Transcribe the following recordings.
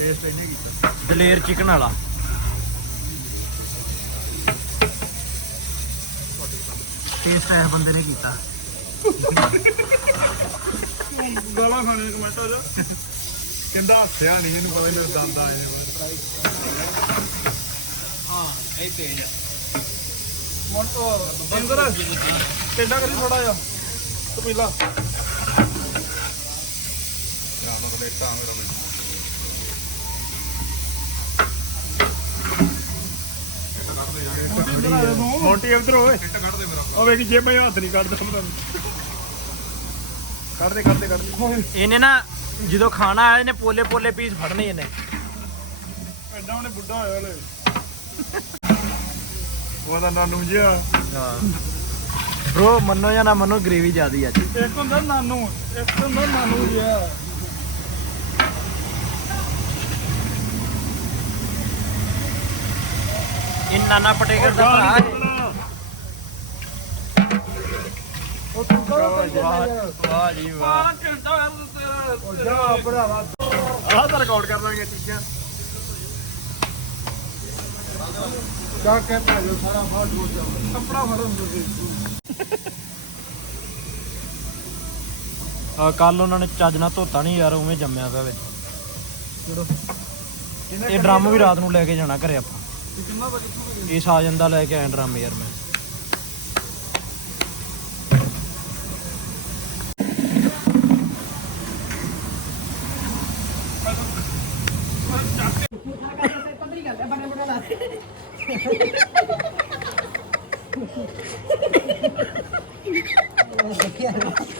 Taste ਇਹਨੇ ਕੀਤਾ ਦਲੇਰ chicken ਵਾਲਾ। ਟੇਸਟ ਇਸ ਬੰਦੇ ਨੇ ਕੀਤਾ। ਗਾਲਾਂ ਖਾਣੇ ਨੂੰ ਕਮੈਂਟ ਆ ਜਾ ਕਹਿੰਦਾ ਹੱਸਿਆ ਨਹੀਂ ਇਹਨੂੰ ਪਤਾ ਮੇਰੇ ਦੰਦ ਆਏ ਨੇ ਹਾਂ ਇਹ ਤੇਜ ਮੋਟੋ ਅੰਦਰ ਟੇਡਾ ਕਰੀ ਥੋੜਾ ਜਿਹਾ। ਕਪੀਲਾ ਯਾ ਮੈਂ ਕਲੇਟਾ ਮੇਰਾ। ਮੈਂ ਮੋਟੀ ਇਧਰ ਓਏ। ਕੱਢ ਦੇ ਮੇਰਾ ਉਹ ਵੇਖੀ ਜੇ ਮੈਂ ਹੱਥ ਨਹੀਂ ਕੱਢਦਾ ਨਹੀਂ ਕੱਢ ਦੇ ਕੱਢ ਦੇ ਕੱਢ ਦੇ ਇਹਨੇ ਨਾ ਜਦੋਂ ਖਾਣਾ ਆਇਆ ਇਹਨੇ ਪੋਲੇ ਪੋਲੇ ਪੀਸ ਫੜਨੇ ਇਹਨੇ। ਐਡਾ ਉਹਨੇ ਬੁੱਢਾ ਹੋਇਆ ਲੈ ਉਹਦਾ ਨਾਨੂ ਜਿਹਾ। ਹਾਂ। ਬ్రో ਮੰਨੋ ਜਾਂ ਨਾ ਮੰਨੋ ਗ੍ਰੇਵੀ ਜ਼ਿਆਦੀ ਅੱਜ। ਇੱਕ ਹੁੰਦਾ ਨਾਨੂ ਇੱਕ ਹੁੰਦਾ ਨਾਨੂ ਜਿਹਾ। ਇਹ ਨਾਨਾ ਪਟੇਕਰ ਦਾ ਭਰਾ ਹੈ। ਵਾਹ ਜੀ ਵਾਹ ਜਾ ਭਰਾਵਾ ਆਹ ਤਾਂ ਰਿਕਾਰਡ ਕਰ ਲਾਂਗੇ ਚੀਜ਼ਾਂ ਜਾ ਕੇ ਭਾਜੋ ਸਾਰਾ ਬਾਹਰ ਹੋ ਜਾ ਕੱਪੜਾ ਫੜਨ ਦੇ ਆ ਕੱਲ ਉਹਨਾਂ ਨੇ ਚੱਜ ਨਾਲ ਧੋਤਾ ਨਹੀਂ ਯਾਰ ਉਵੇਂ ਜੰਮਿਆ ਪਿਆ ਵਿੱਚ। ਇਹ ਡਰਮ ਵੀ ਰਾਤ ਨੂੰ ਲੈ ਕੇ ਜਾਣਾ ਘਰੇ ਆਪਾਂ। ਇਹ ਸਾਜਨ ਦਾ ਲੈ ਕੇ ਆਇਆ ਡਰਮ ਯਾਰ ਮੈਂ। Gracias.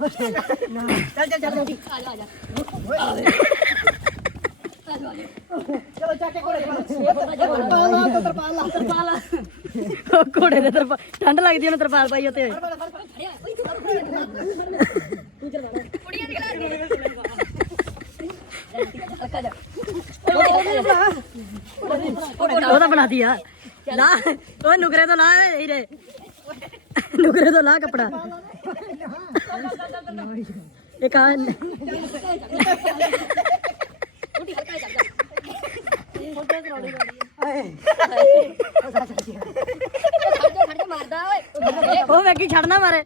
ਚੱਲ ਚੱਲ ਚੱਲ ਰੋਟੀ ਆ ਜਾ ਆ ਜਾ ਚਲੋ ਚਾਕੇ ਕੋਲੇ ਤਰਪਾਲ ਲਾ ਤਰਪਾਲ ਲਾ ਤਰਪਾਲ ਲਾ ਉਹ ਘੋੜੇ ਦੇ ਤਰਪਾਲ ਠੰਡ ਲੱਗਦੀ ਉਹਨੂੰ ਤਰਪਾਲ ਪਾਈ ਉੱਤੇ ਖੜਿਆ ਓਏ ਕੁੜੀਆਂ ਨਿਕਲਾ ਉਹਦਾ ਬਣਾਤੀ ਆ। ਲਾ, ਉਹ ਨੁਕਰੇ ਤੋਂ ਲਾ, ਇਹਦੇ। ਨੁਕਰੇ ਤੋਂ ਲਾ ਕੱਪੜਾ। ਇੱਕ ਆ ਕੁੜੀ ਹਲਕਾ ਚੱਲ ਖੜ ਜਾ ਖੜ ਜਾ ਮਾਰਦਾ ਓਏ ਉਹ ਵੇਖੀ ਛੱਡਣਾ ਮਾਰੇ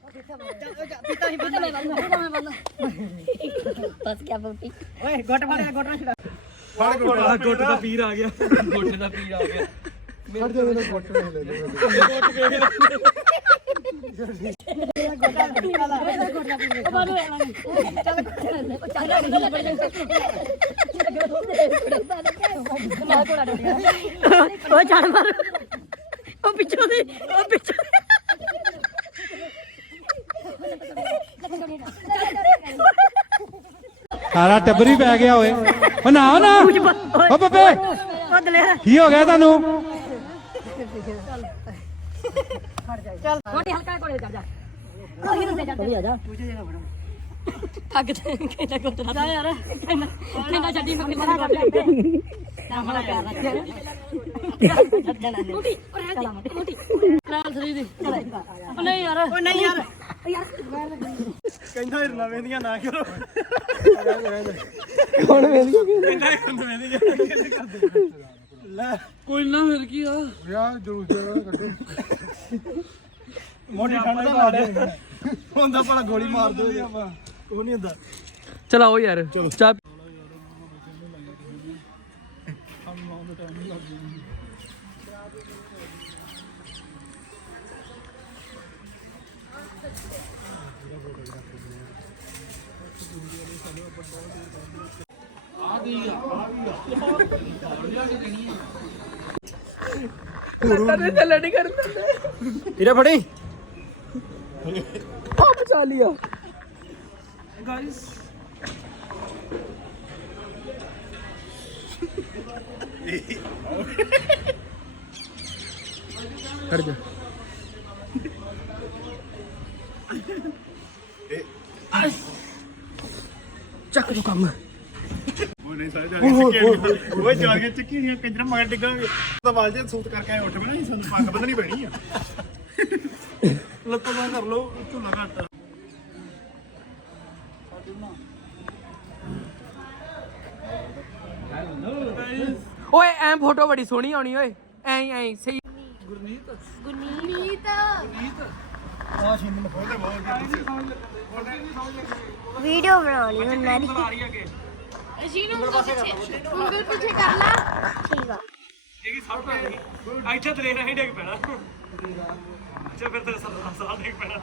ਬਸ ਕਿਆ ਬੋਟੀ ਓਏ ਗੁੱਟ ਫੜ ਗੁੱਟ ਨਾ ਛਡਾ ਫੜ ਗੋਟਾ ਗੋਟ ਦਾ ਪੀਰ ਆ ਗਿਆ ਗੋਟੇ ਦਾ ਪੀਰ ਆ ਗਿਆ ਫੜ ਜਾ ਮੈਨੂੰ ਗੋਟੇ ਲੈ ਲੈ ਉਹ ਮਾਰ। ਉਹ ਪਿੱਛੋਂ ਦੀ ਉਹ ਪਿੱਛੋਂ ਸਾਰਾ ਟੱਬਰ ਪੈ ਗਿਆ ਓਏ। ਓ ਨਾ ਨਾ। ਓ ਬੱਬੇ ਉਹ ਦਲੇਰ ਕੀ ਹੋ ਗਿਆ ਤੁਹਾਨੂੰ? ਰੋਟੀ ਹਲਕਾ ਕੋਲੇ ਕਰ ਜਾ। ਕੋਈ ਨਹੀਂ ਜਾ ਆ ਜਾ। ਥੱਕ ਤੇ ਕਹਿੰਦਾ ਕੋਲ ਜਾ ਯਾਰ। ਕਹਿੰਦਾ ਕਹਿੰਦਾ ਛੱਡੀ ਮੰਮੀ ਮਨਾ ਕਰ ਨਾ ਮਨਾ ਕਰ ਮੋਟੀ ਔਰ ਮੋਟੀ ਨਾਲ ਸਰੀ ਦੀ। ਉਹ ਨਹੀਂ ਯਾਰ। ਉਹ ਨਹੀਂ ਯਾਰ। ਕਹਿੰਦਾ ਇਹ ਨਵੇਂ ਦੀਆਂ ਨਾ ਕਰੋ। ਯਾਰ ਜਲੂਸ ਜਿਹੜਾ ਕੱਢੋ ਮੋਢੀ ਠੰਡੇ ਮਾਰ ਦੇ ਹੁੰਦਾ ਭਲਾ ਗੋਲੀ ਮਾਰ ਦੋ ਉਹ ਨਹੀਂ ਹੁੰਦਾ। ਚਲਾਓ ਯਾਰ। ਚਾਹ ਲੱਤਾਂ ਫੜੀ। ਉਹ ਨਹੀਂ ਸਾਰੇ ਚੱਕੀਆਂ ਓਏ ਜਾ ਕੇ ਚੱਕੀਆਂ ਕੰਜਰਾ ਮਗਰ ਡਿੱਗਾਂਗੇ ਤਾਂ ਵਾਲ ਜੇ ਸੂਤ ਕਰਕੇ ਆਏ ਉੱਠ ਬਣਾ ਨਹੀਂ ਸਾਨੂੰ ਪੱਗ ਬੰਨਣੀ ਪੈਣੀ ਆ ਲੱਤਾਂ ਕਰ ਲਓ ਝੁੱਲਾ ਘੱਟ ਓਏ ਐਂ ਫੋਟੋ ਬੜੀ ਸੋਹਣੀ ਆਉਣੀ ਓਏ। ਐਂ ਐਂ ਸਹੀ। ਵੀਡੀਓ ਬਣਾਉਣੀ ਹੁਣ ਮੈਂ ਉਂਗਲ ਪਿੱਛੇ ਕਰ ਲਾ। ਠੀਕ ਆ। ਇਹ ਕੀ ਸਭ ਤੋਂ ਇੱਥੇ ਤੇਰੇ ਨਾਲ ਹੀ ਡਿੱਗ ਪੈਣਾ। ਅੱਛਾ ਫਿਰ ਤੇਰੇ ਸਾਹ ਸਾਹ ਡਿੱਗ ਪੈਣਾ।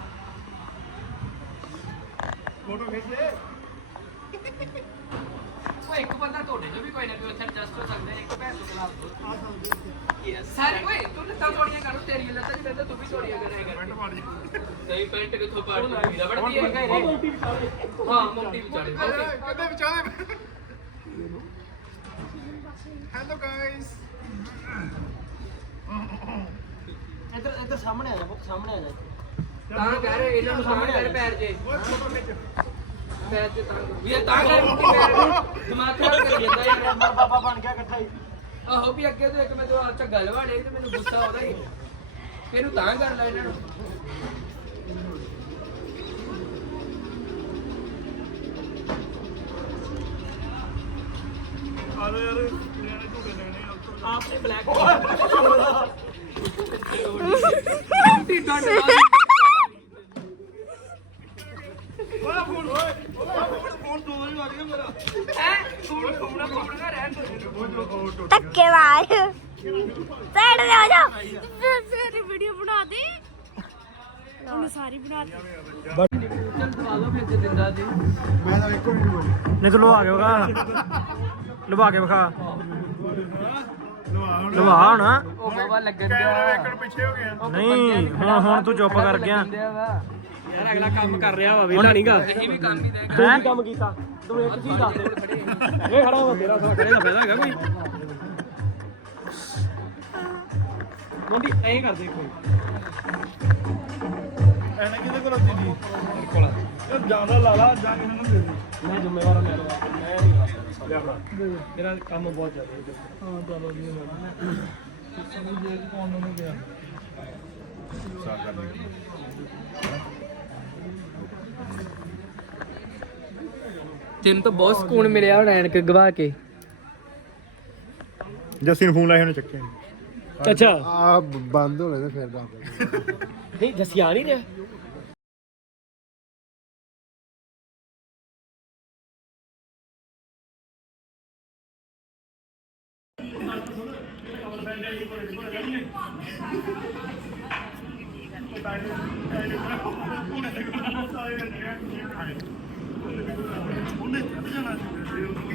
ਫੋਟੋ ਖਿੱਚ ਲੈ ਓਏ ਇੱਕ ਬੰਦਾ ਤੁਹਾਡੇ ਜੋ ਵੀ ਕੋਈ ਨਾ ਕੋਈ ਉੱਥੇ ਐਡਜਸਟ ਹੋ ਸਕਦਾ ਹੈ ਇੱਕ ਭੈਣ ਤੋਂ ਖਿਲਾਫ ਯੈਸ ਸਾਰੇ ਓਏ ਤੂੰ ਲੱਤਾਂ ਤੋੜੀਆਂ ਕਰੋ ਤੇਰੀ ਲੱਤਾਂ ਜਿੱਦਾਂ ਤਾਂ ਤੂੰ ਵੀ ਤੋੜੀਆਂ ਕਰੇਗਾ ਮਿੰਟ ਮਾਰ ਜੀ। ਨਹੀਂ ਪੈਂਟ ਕਿੱਥੋਂ ਪਾੜ ਦਿੱਤੀ ਰਬੜ ਦੀ ਹੈ। ਹਾਂ ਮੋਟੀ ਵਿਚਾਲੇ। ਕਦੇ ਵਿਚਾਲੇ? ਹੈਲੋ ਗਾਇਸ ਇੱਧਰ ਇੱਧਰ ਸਾਹਮਣੇ ਆ ਜਾ ਪੁੱਤ ਸਾਹਮਣੇ ਆ ਜਾ ਤਾਂ ਕਹਿ ਰਹੇ ਇਹਨਾਂ ਨੂੰ ਸਾਹਮਣੇ ਕਰ ਪੈਰ ਜੇ। ਪੈਰ ਤੇ ਤਾਂ ਵੀ ਇਹ ਤਾਂ ਕਰ ਮੁੱਕੀ ਪੈਰ ਦਿਮਾਗ ਖਰਾਬ ਕਰ ਜਾਂਦਾ ਯਾਰ। ਬਾਬਾ ਬਣ ਗਿਆ ਇਕੱਠਾ ਹੀ। ਆਹੋ ਵੀ ਅੱਗੇ ਤੋਂ ਇੱਕ ਮੈਂ ਜੋ ਝੱਗਾ ਲਵਾੜੇ ਤੇ ਮੈਨੂੰ ਗੁੱਸਾ ਆਉਂਦਾ ਹੀ। ਇਹਨੂੰ ਤਾਂ ਕਰ ਲੈ ਇਹਨਾਂ ਨੂੰ। ਆ ਲੋ ਯਾਰ ਨਿਆਣੇ ਝੂਟੇ ਲੈਣੇ ਆ। ਆਪਨੇ ਬਲੈਕ ਟੀ ਡੰਡ ਓਏ। ਫੋਨ ਓਏ ਓਏ ਫੋਨ ਦੋ ਵਾਰੀ ਵੱਜ ਗਿਆ ਮੇਰਾ। ਹੈ ਫੋਨ ਫੋਨ ਫੋਨ ਦਾ ਰਹਿਣ ਦੋ ਉਹ ਜੋ ਉਹ ਟੁੱਟ ਧੱਕੇ ਮਾਰ ਸਾਈਡ ਤੇ ਆ ਜਾ। ਸਾਰੀ ਵੀਡੀਓ ਬਣਾ ਦੇ ਉਹਨੇ ਸਾਰੀ ਬਣਾ ਦਿੱਤੀ ਚੱਲ ਦਵਾ ਲਓ ਫਿਰ ਤੇ ਦਿੰਦਾ ਜੀ ਮੈਂ ਤਾਂ ਇੱਕੋ ਨਹੀਂ ਤੂੰ ਲਵਾ ਕੇ ਵਿਖਾ ਲਵਾ ਕੇ ਵਿਖਾ। ਲਵਾ ਹੁਣ। ਉਹ ਬਾਬਾ ਲੱਗਣ ਕੈਮਰਾ ਦਿਆ ਵੇਖਣ ਪਿੱਛੇ ਹੋ ਗਿਆ ਨਹੀਂ ਹੁਣ ਹੁਣ ਤੂੰ ਚੁੱਪ ਕਰ ਗਿਆ। ਯਾਰ ਅਗਲਾ ਕੰਮ ਕਰ ਰਿਹਾ ਵਾ ਵੇਲਾ ਨਹੀਂਗਾ ਇਹ ਵੀ ਕੰਮ ਹੀ ਦੇ ਤੂੰ ਕੰਮ ਕੀਤਾ? ਤੂੰ ਇੱਕ ਚੀਜ਼ ਦੱਸ ਦੇ। ਇਹ ਖੜਾ ਵਾ ਤੇਰਾ ਸਾ ਖੜੇ ਦਾ ਫਾਇਦਾ ਹੈਗਾ ਕੋਈ? ਮੁੰਡੀ ਐਂ ਕਰ ਦੇ ਕੋਈ। ਐਨੇ ਕਿਹਦੇ ਕੋਲ ਦਿੱਤੀ ਮੇਰੇ ਕੋਲ ਯਾਰ ਜ਼ਿਆਦਾ ਲਾ ਲਾ ਜਾਂ ਇਹਨਾਂ ਨੂੰ ਦੇ ਦੇ। ਮੈਂ ਜ਼ਿੰਮੇਵਾਰ ਹਾਂ ਮੇਰਾ ਮੈਂ ਨਹੀਂ ਲਾ ਲਿਆ ਭਰਾ ਤੇਰਾ ਕੰਮ ਬਹੁਤ ਜ਼ਿਆਦਾ ਹੈ। ਹਾਂ ਚਲੋ ਜੀ ਸਮਝ ਜੇ ਕੌਣ ਨੂੰ ਗਿਆ ਤੈਨੂੰ ਤਾਂ ਬਹੁਤ ਸਕੂਨ ਮਿਲਿਆ ਹੁਣ ਐਨਕ ਗਵਾ ਕੇ। ਜੱਸੀ ਨੂੰ ਫੋਨ ਲਾਇਆ ਉਹਨੇ ਚੱਕਿਆ ਅੱਛਾ। ਆ ਬੰਦ ਹੋ ਗਏ ਫਿਰ ਦੱਸ ਨਹੀਂ ਦੱਸਿਆ ਨਹੀਂ ਰਿਹਾ। ਉਹਨੇ ਚੱਲ ਜਾਣਾ ਸੀ ਉਹਨੇ ਵੀ ਉਹਨੇ